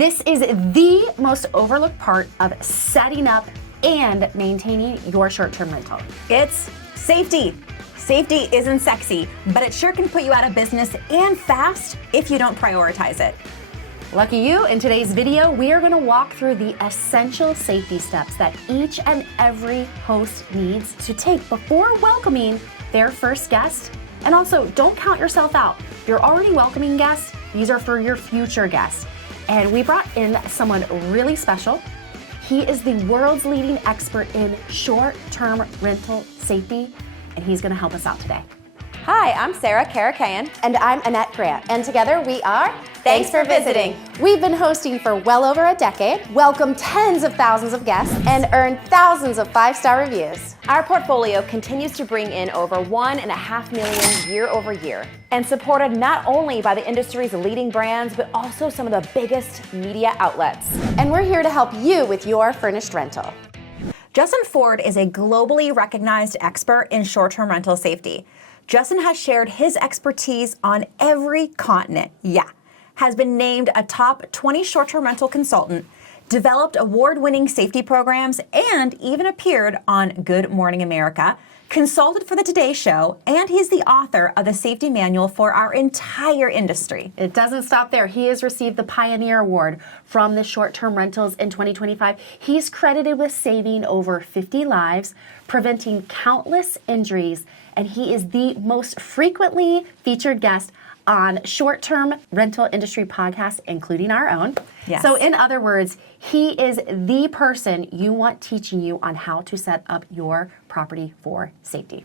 This is the most overlooked part of setting up and maintaining your short-term rental. It's safety. Safety isn't sexy, but it sure can put you out of business and fast if you don't prioritize it. Lucky you, in today's video, we are going to walk through the essential safety steps that each and every host needs to take before welcoming their first guest. And also, don't count yourself out. You're already welcoming guests. These are for your future guests. And we brought in someone really special. He is the world's leading expert in short-term rental safety, and he's going to help us out today. Hi, I'm Sarah Karakayan. And I'm Annette Grant. And together we are Thanks for visiting. We've been hosting for well over a decade, welcomed tens of thousands of guests, and earned thousands of 5-star reviews. Our portfolio continues to bring in over $1.5 million year over year, and supported not only by the industry's leading brands, but also some of the biggest media outlets. And we're here to help you with your furnished rental. Justin Ford is a globally recognized expert in short-term rental safety. Justin has shared his expertise on every continent. Has been named a top 20 short-term rental consultant, developed award-winning safety programs, and even appeared on Good Morning America, consulted for the Today Show, and he's the author of the safety manual for our entire industry. It doesn't stop there. He has received the Pioneer Award from the short-term rentals in 2025. He's credited with saving over 50 lives, preventing countless injuries, and he is the most frequently featured guest on short-term rental industry podcasts, including our own. Yes. So in other words, he is the person you want teaching you on how to set up your property for safety.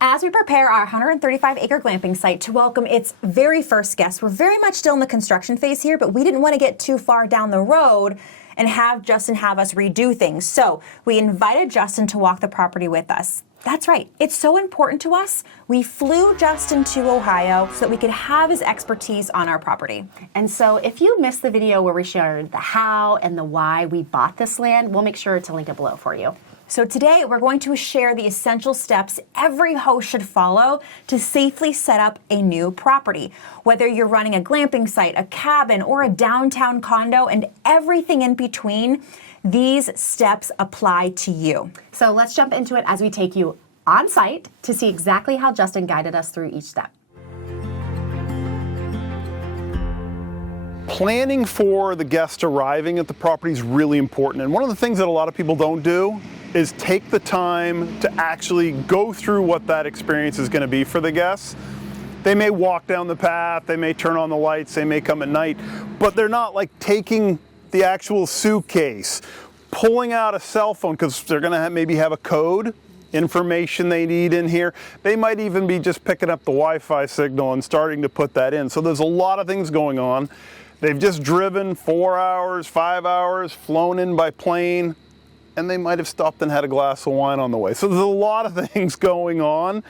As we prepare our 135-acre glamping site to welcome its very first guest, we're very much still in the construction phase here, but we didn't want to get too far down the road and have Justin have us redo things. So we invited Justin to walk the property with us. That's right. It's so important to us. We flew Justin to Ohio so that we could have his expertise on our property. And so if you missed the video where we shared the how and the why we bought this land, we'll make sure to link it below for you. So today we're going to share the essential steps every host should follow to safely set up a new property. Whether you're running a glamping site, a cabin, or a downtown condo, and everything in between, these steps apply to you. So let's jump into it as we take you on site to see exactly how Justin guided us through each step. Planning for the guest arriving at the property is really important. And one of the things that a lot of people don't do is take the time to actually go through what that experience is going to be for the guests. They may walk down the path, they may turn on the lights, they may come at night, but they're not like taking the actual suitcase, pulling out a cell phone because they're going to maybe have a code information they need in here. They might even be just picking up the Wi-Fi signal and starting to put that in. So there's a lot of things going on. They've just driven 4 hours, 5 hours, flown in by plane, and they might have stopped and had a glass of wine on the way. So there's a lot of things going on.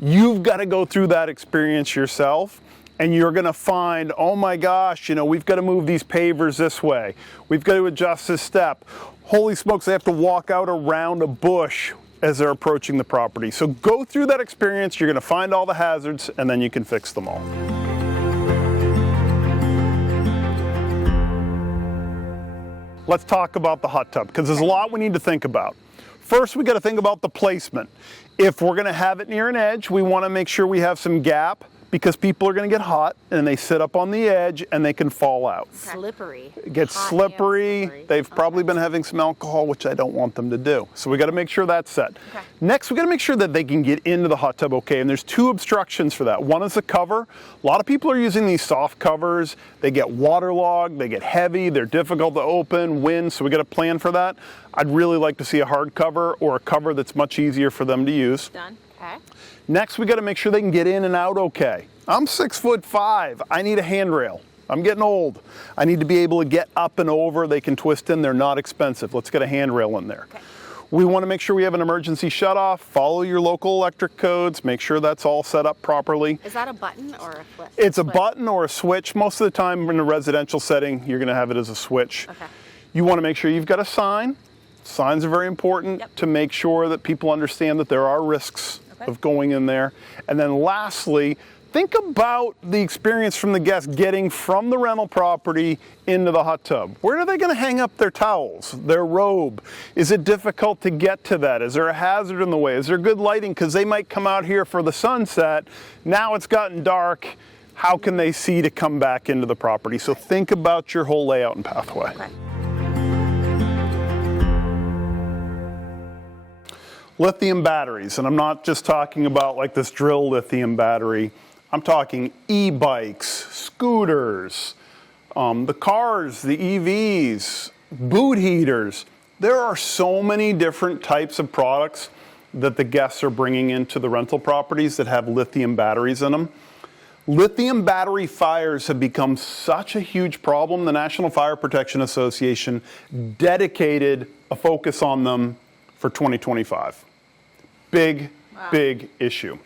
You've got to go through that experience yourself. And you're going to find, oh my gosh, we've got to move these pavers this way. We've got to adjust this step. Holy smokes, they have to walk out around a bush as they're approaching the property. So go through that experience. You're going to find all the hazards, and then you can fix them all. Let's talk about the hot tub, because there's a lot we need to think about. First, we got to think about the placement. If we're going to have it near an edge, we want to make sure we have some gap, because people are going to get hot and they sit up on the edge and they can fall out. Slippery. It gets slippery. They've probably been having some alcohol, which I don't want them to do. So we got to make sure that's set. Okay. Next, we got to make sure that they can get into the hot tub okay. And there's two obstructions for that. One is the cover. A lot of people are using these soft covers. They get waterlogged, they get heavy, they're difficult to open, wind, so we got to plan for that. I'd really like to see a hard cover or a cover that's much easier for them to use. Done. Okay. Next, we got to make sure they can get in and out okay. I'm 6'5". I need a handrail. I'm getting old. I need to be able to get up and over. They can twist in. They're not expensive. Let's get a handrail in there. Okay. We want to make sure we have an emergency shutoff. Follow your local electric codes. Make sure that's all set up properly. Is that a button or a flip? It's a button or a switch. Most of the time in a residential setting, you're going to have it as a switch. Okay. You want to make sure you've got a sign. Signs are very important to make sure that people understand that there are risks of going in there. And then lastly, Think about the experience from the guest getting from the rental property into the hot tub. Where are they going to hang up their towels, their robe? Is it difficult to get to that? Is there a hazard in the way? Is there good lighting? Because they might come out here for the sunset. Now it's gotten dark. How can they see to come back into the property? So think about your whole layout and pathway. Okay. Lithium batteries, and I'm not just talking about like this drill lithium battery. I'm talking e-bikes, scooters, the cars, the EVs, boot heaters. There are so many different types of products that the guests are bringing into the rental properties that have lithium batteries in them. Lithium battery fires have become such a huge problem. The National Fire Protection Association dedicated a focus on them for 2025. Big issue.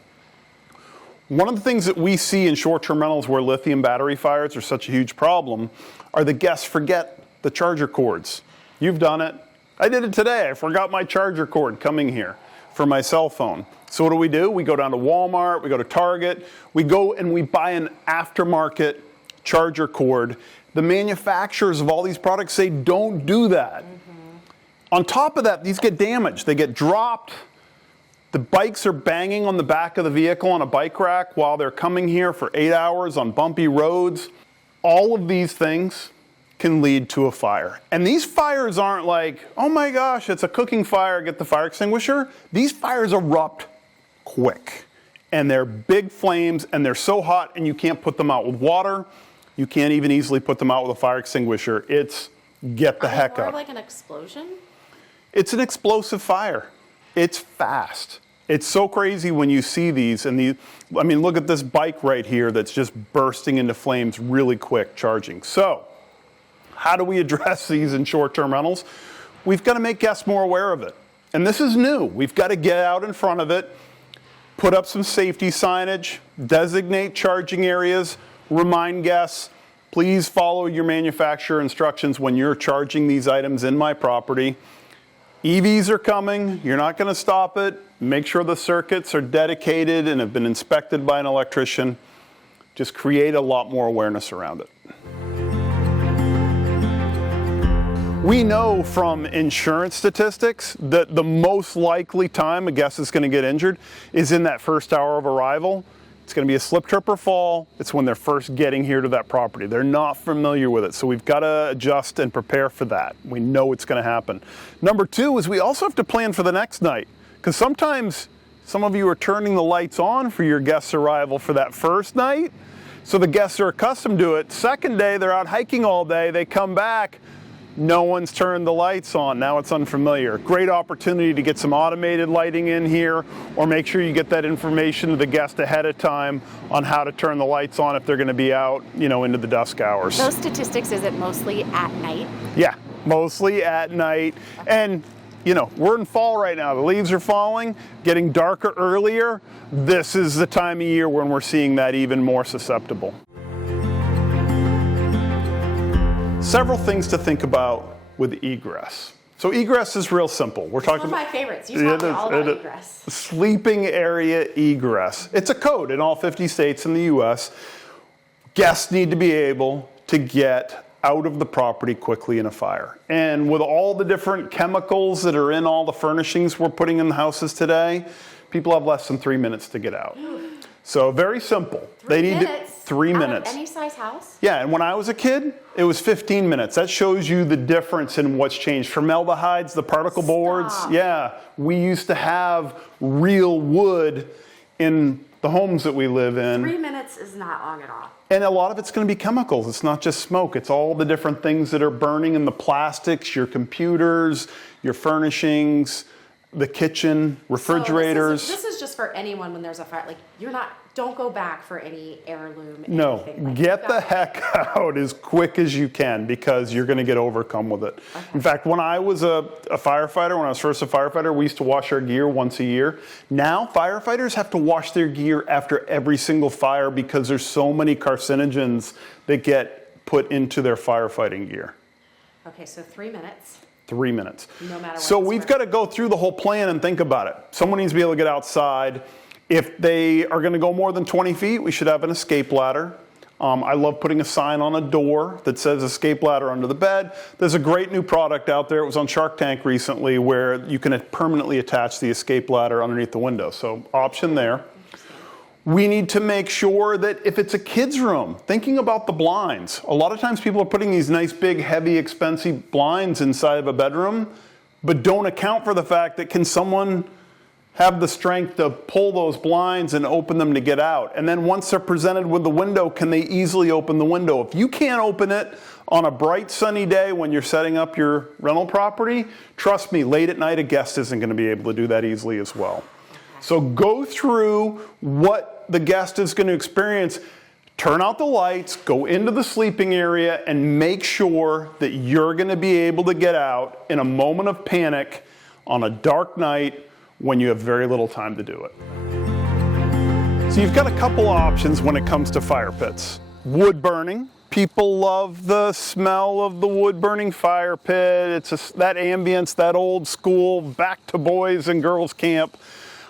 One of the things that we see in short-term rentals where lithium battery fires are such a huge problem are the guests forget the charger cords. You've done it. I did it today. I forgot my charger cord coming here for my cell phone. So what do? We go down to Walmart, we go to Target, we go and we buy an aftermarket charger cord. The manufacturers of all these products say don't do that. On top of that, these get damaged. They get dropped. The bikes are banging on the back of the vehicle on a bike rack while they're coming here for 8 hours on bumpy roads. All of these things can lead to a fire. And these fires aren't like, oh my gosh, it's a cooking fire, get the fire extinguisher. These fires erupt quick. And they're big flames and they're so hot and you can't put them out with water. You can't even easily put them out with a fire extinguisher. It's get the heck out. Like an explosion? It's an explosive fire. It's fast. It's so crazy when you see these, and I mean, look at this bike right here that's just bursting into flames really quick charging. So, how do we address these in short-term rentals? We've got to make guests more aware of it. And this is new. We've got to get out in front of it, put up some safety signage, designate charging areas, remind guests, please follow your manufacturer instructions when you're charging these items in my property. EVs are coming. You're not going to stop it. Make sure the circuits are dedicated and have been inspected by an electrician. Just create a lot more awareness around it. We know from insurance statistics that the most likely time a guest is going to get injured is in that first hour of arrival. It's going to be a slip, trip, or fall. It's when they're first getting here to that property. They're not familiar with it, so we've got to adjust and prepare for that. We know it's going to happen. Number two is we also have to plan for the next night, because sometimes some of you are turning the lights on for your guest's arrival for that first night, so the guests are accustomed to it. Second day, they're out hiking all day. They come back. No one's turned the lights on. Now it's unfamiliar. Great opportunity to get some automated lighting in here, or make sure you get that information to the guest ahead of time on how to turn the lights on if they're going to be out, into the dusk hours. Those statistics, is it mostly at night? Yeah, mostly at night. And, we're in fall right now. The leaves are falling, getting darker earlier. This is the time of year when we're seeing that even more susceptible. Several things to think about with egress. So egress is real simple. We're talking about my favorites. You taught me all about egress. Sleeping area egress. It's a code in all 50 states in the U.S. Guests need to be able to get out of the property quickly in a fire. And with all the different chemicals that are in all the furnishings we're putting in the houses today, people have less than 3 minutes to get out. So very simple. They need 3 minutes. Out of any size house? Yeah, and when I was a kid, it was 15 minutes. That shows you the difference in what's changed. Formaldehydes, the particle boards. Yeah, we used to have real wood in the homes that we live in. 3 minutes is not long at all. And a lot of it's going to be chemicals. It's not just smoke. It's all the different things that are burning in the plastics, your computers, your furnishings, the kitchen, refrigerators. So this is just for anyone when there's a fire. Like, don't go back for any heirloom. No, get the heck out as quick as you can, because you're going to get overcome with it. Okay. In fact, when I was a firefighter, when I was first a firefighter, we used to wash our gear once a year. Now, firefighters have to wash their gear after every single fire because there's so many carcinogens that get put into their firefighting gear. Okay, so 3 minutes. 3 minutes. No matter what. So we've got to go through the whole plan and think about it. Someone needs to be able to get outside. If they are going to go more than 20 feet, we should have an escape ladder. I love putting a sign on a door that says escape ladder under the bed. There's a great new product out there. It was on Shark Tank recently where you can permanently attach the escape ladder underneath the window. So option there. We need to make sure that if it's a kid's room, thinking about the blinds. A lot of times people are putting these nice big heavy expensive blinds inside of a bedroom, but don't account for the fact that can someone have the strength to pull those blinds and open them to get out. And then once they're presented with the window, can they easily open the window? If you can't open it on a bright sunny day when you're setting up your rental property, trust me, late at night a guest isn't going to be able to do that easily as well. So go through what the guest is going to experience. Turn out the lights, go into the sleeping area, and make sure that you're going to be able to get out in a moment of panic on a dark night when you have very little time to do it. So you've got a couple options when it comes to fire pits. Wood burning. People love the smell of the wood burning fire pit. It's that ambience, that old school, back to boys and girls camp.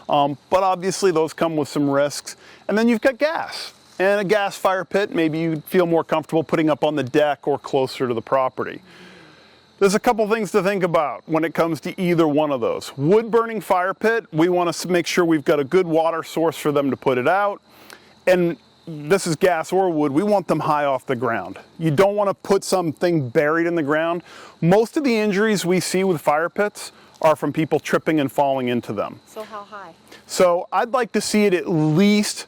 But obviously those come with some risks. And then you've got gas. And a gas fire pit, maybe you feel more comfortable putting up on the deck or closer to the property. There's a couple things to think about when it comes to either one of those. Wood burning fire pit, we want to make sure we've got a good water source for them to put it out. And this is gas or wood, we want them high off the ground. You don't want to put something buried in the ground. Most of the injuries we see with fire pits are from people tripping and falling into them. So how high? So I'd like to see it at least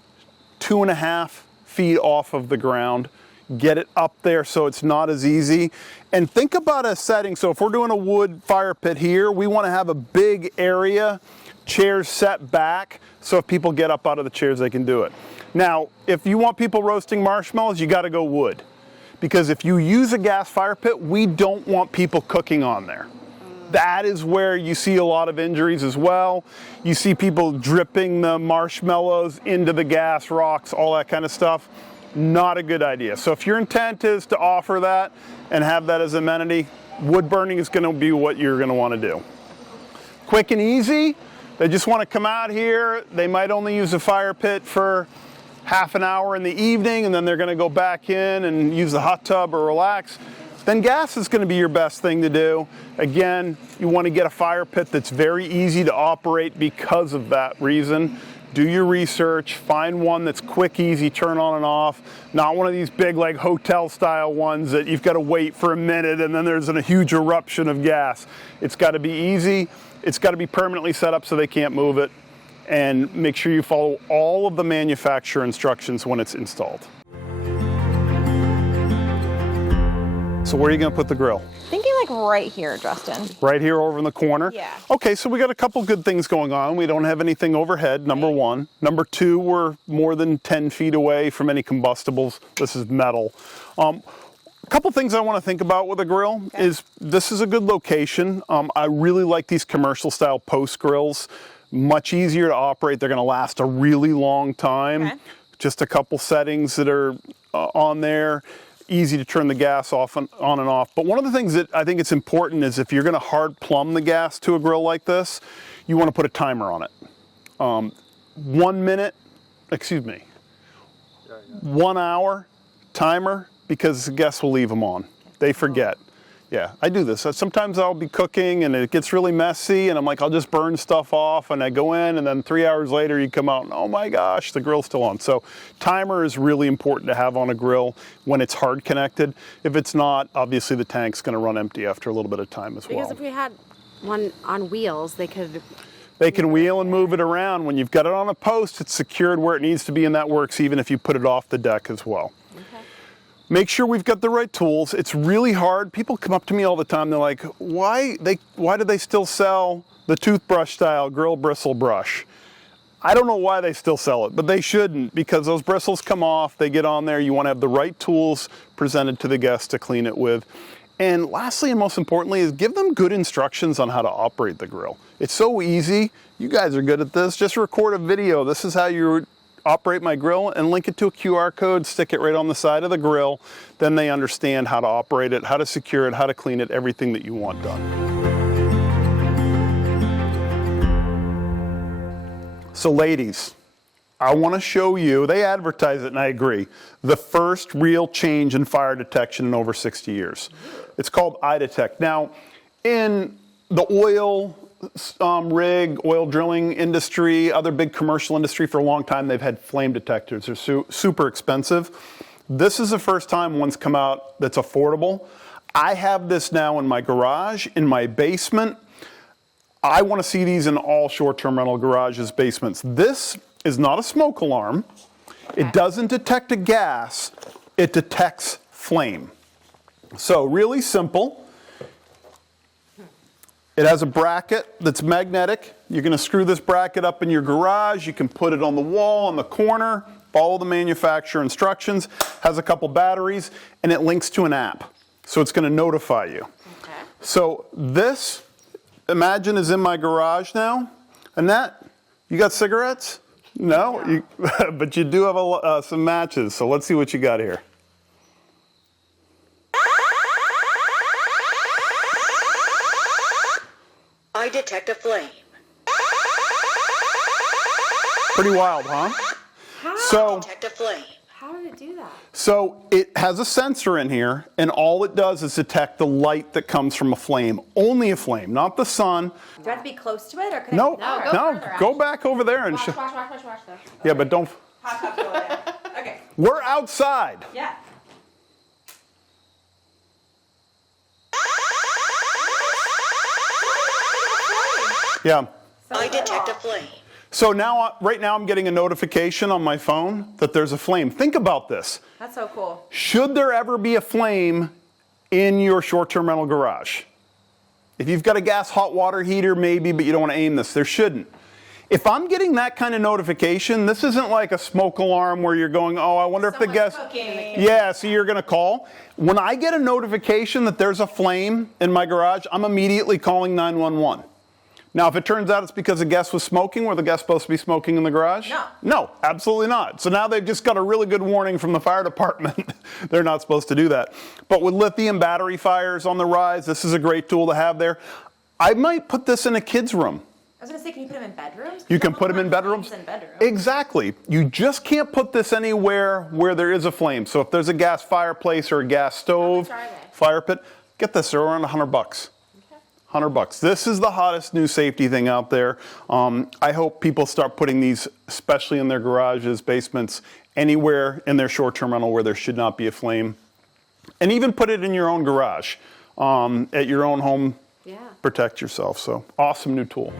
2.5 feet off of the ground. Get it up there so it's not as easy. And think about a setting. So if we're doing a wood fire pit here, we want to have a big area, chairs set back, so if people get up out of the chairs, they can do it. Now, if you want people roasting marshmallows, you got to go wood. Because if you use a gas fire pit, we don't want people cooking on there. That is where you see a lot of injuries as well. You see people dripping the marshmallows into the gas rocks, all that kind of stuff. Not a good idea. So if your intent is to offer that and have that as amenity, wood burning is going to be what you're going to want to do. Quick and easy. They just want to come out here. They might only use a fire pit for half an hour in the evening, and then they're going to go back in and use the hot tub or relax. Then gas is going to be your best thing to do. Again, you want to get a fire pit that's very easy to operate because of that reason. Do your research, find one that's quick, easy, turn on and off. Not one of these big like hotel style ones that you've got to wait for a minute and then there's a huge eruption of gas. It's got to be easy. It's got to be permanently set up so they can't move it. And make sure you follow all of the manufacturer instructions when it's installed. So where are you going to put the grill? Thinking like right here, Justin. Right here over in the corner? Yeah. Okay, so we got a couple good things going on. We don't have anything overhead, number one. Number two, we're more than 10 feet away from any combustibles. This is metal. A couple things I want to think about with a grill is this is a good location. I really like these commercial style post grills. Much easier to operate. They're going to last a really long time. Okay. Just a couple settings that are on there. Easy to turn the gas off and on and off. But one of the things that I think it's important is if you're going to hard plumb the gas to a grill like this, you want to put a timer on it. 1 minute, 1 hour timer, because the guests will leave them on. They forget. Yeah, I do this. Sometimes I'll be cooking and it gets really messy and I'm like, I'll just burn stuff off, and I go in and then 3 hours later you come out and oh my gosh, the grill's still on. So timer is really important to have on a grill when it's hard connected. If it's not, obviously the tank's going to run empty after a little bit of time as well. Because if we had one on wheels, they could... They can wheel and move it around. When you've got it on a post, it's secured where it needs to be, and that works even if you put it off the deck as well. Make sure we've got the right tools. It's really hard. People come up to me all the time. They're like, why do they still sell the toothbrush style grill bristle brush? I don't know why they still sell it, but they shouldn't, because those bristles come off, they get on there. You want to have the right tools presented to the guests to clean it with. And lastly, and most importantly, is give them good instructions on how to operate the grill. It's so easy. You guys are good at this. Just record a video. This is how you operate my grill, and link it to a QR code, stick it right on the side of the grill. Then they understand how to operate it, how to secure it, how to clean it, everything that you want done. So ladies, I want to show you, they advertise it and I agree, the first real change in fire detection in over 60 years. It's called iDetect. Now, in the oil rig, oil drilling industry, other big commercial industry, for a long time they've had flame detectors. They're super expensive. This is the first time one's come out that's affordable. I have this now in my garage, in my basement. I want to see these in all short-term rental garages, basements. This is not a smoke alarm. It doesn't detect a gas. It detects flame. So really simple. It has a bracket that's magnetic. You're going to screw this bracket up in your garage. You can put it on the wall in the corner. Follow the manufacturer instructions. Has a couple batteries, and it links to an app. So it's going to notify you. Okay. So this, imagine, is in my garage now. Annette, you got cigarettes? No? But you do have some matches. So let's see what you got here. I detect a flame. Pretty wild, huh? I detect a flame. How did it do that? So it has a sensor in here, and all it does is detect the light that comes from a flame. Only a flame, not the sun. Do I have to be close to it, or can No, I? go back over there and show. Watch though. Yeah, but don't. Hot tub's over there. Okay. We're outside. Yeah. Yeah. I detect a flame. So now, right now, I'm getting a notification on my phone that there's a flame. Think about this. That's so cool. Should there ever be a flame in your short-term rental garage? If you've got a gas hot water heater, maybe, but you don't want to aim this. There shouldn't. If I'm getting that kind of notification, this isn't like a smoke alarm where you're going, oh, I wonder if the gas... Yeah, so you're going to call. When I get a notification that there's a flame in my garage, I'm immediately calling 911. Now, if it turns out it's because a guest was smoking, were the guests supposed to be smoking in the garage? No. No, absolutely not. So now they've just got a really good warning from the fire department. They're not supposed to do that. But with lithium battery fires on the rise, this is a great tool to have there. I might put this in a kid's room. I was going to say, can you put them in bedrooms? You can put them in bedrooms. Exactly. You just can't put this anywhere where there is a flame. So if there's a gas fireplace or a gas stove, fire pit, get this, they're around $100. $100. This is the hottest new safety thing out there. I hope people start putting these, especially in their garages, basements, anywhere in their short-term rental where there should not be a flame. And even put it in your own garage, at your own home. Yeah. Protect yourself. So awesome new tool.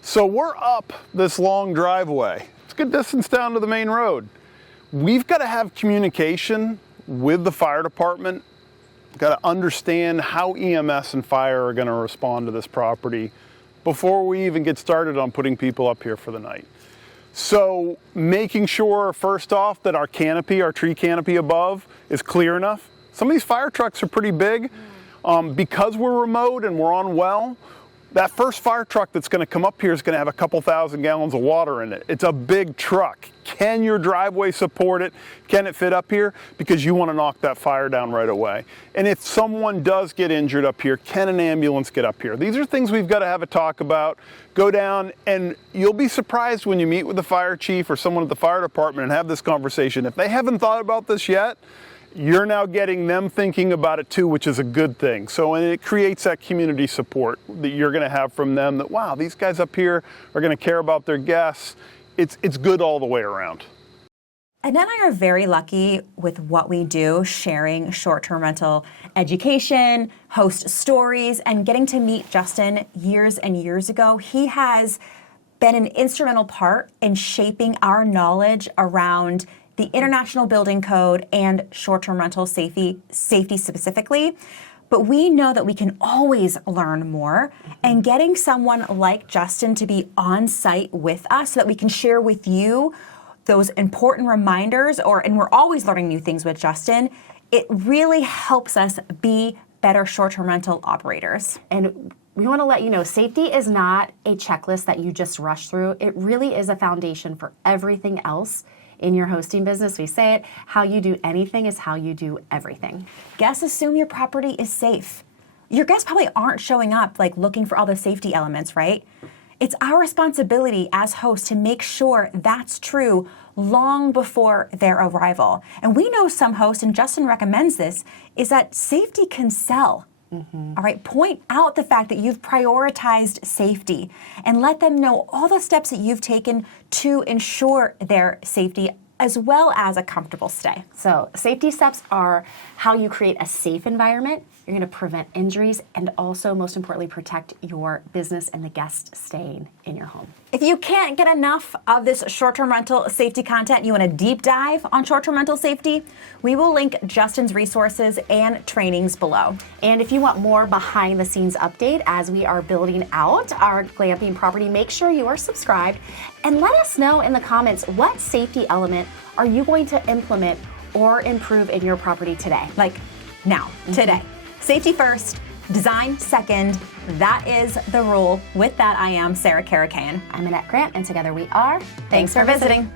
So we're up this long driveway. It's a good distance down to the main road. We've got to have communication with the fire department. Got to understand how EMS and fire are going to respond to this property before we even get started on putting people up here for the night. So making sure, first off, that our canopy, our tree canopy above, is clear enough. Some of these fire trucks are pretty big. Because we're remote and we're on well, that first fire truck that's going to come up here is going to have a couple thousand gallons of water in it. It's a big truck. Can your driveway support it? Can it fit up here? Because you want to knock that fire down right away. And if someone does get injured up here, can an ambulance get up here? These are things we've got to have a talk about. Go down, and you'll be surprised when you meet with the fire chief or someone at the fire department and have this conversation. If they haven't thought about this yet, you're now getting them thinking about it too, which is a good thing. So, and it creates that community support that you're going to have from them that, wow, these guys up here are going to care about their guests. It's good all the way around. Annette and I are very lucky with what we do, sharing short-term rental education, host stories, and getting to meet Justin years and years ago. He has been an instrumental part in shaping our knowledge around the International Building Code and short-term rental safety specifically. But we know that we can always learn more, and getting someone like Justin to be on site with us so that we can share with you those important reminders, and we're always learning new things with Justin, it really helps us be better short-term rental operators. And we want to let you know, safety is not a checklist that you just rush through. It really is a foundation for everything else in your hosting business. We say it, how you do anything is how you do everything. Guests assume your property is safe. your guests probably aren't showing up like looking for all the safety elements, right? It's our responsibility as hosts to make sure that's true long before their arrival. And we know some hosts, and Justin recommends this, is that safety can sell. All right, point out the fact that you've prioritized safety and let them know all the steps that you've taken to ensure their safety as well as a comfortable stay. So safety steps are how you create a safe environment. You're going to prevent injuries and also, most importantly, protect your business and the guests staying in your home. If you can't get enough of this short-term rental safety content, you want a deep dive on short-term rental safety, we will link Justin's resources and trainings below. And if you want more behind the scenes update as we are building out our glamping property, make sure you are subscribed and let us know in the comments what safety element are you going to implement or improve in your property today. Like now, today. Safety first, design second. That is the rule. With that, I am Sarah Karakayan. I'm Annette Grant, and together we are. Thanks for visiting.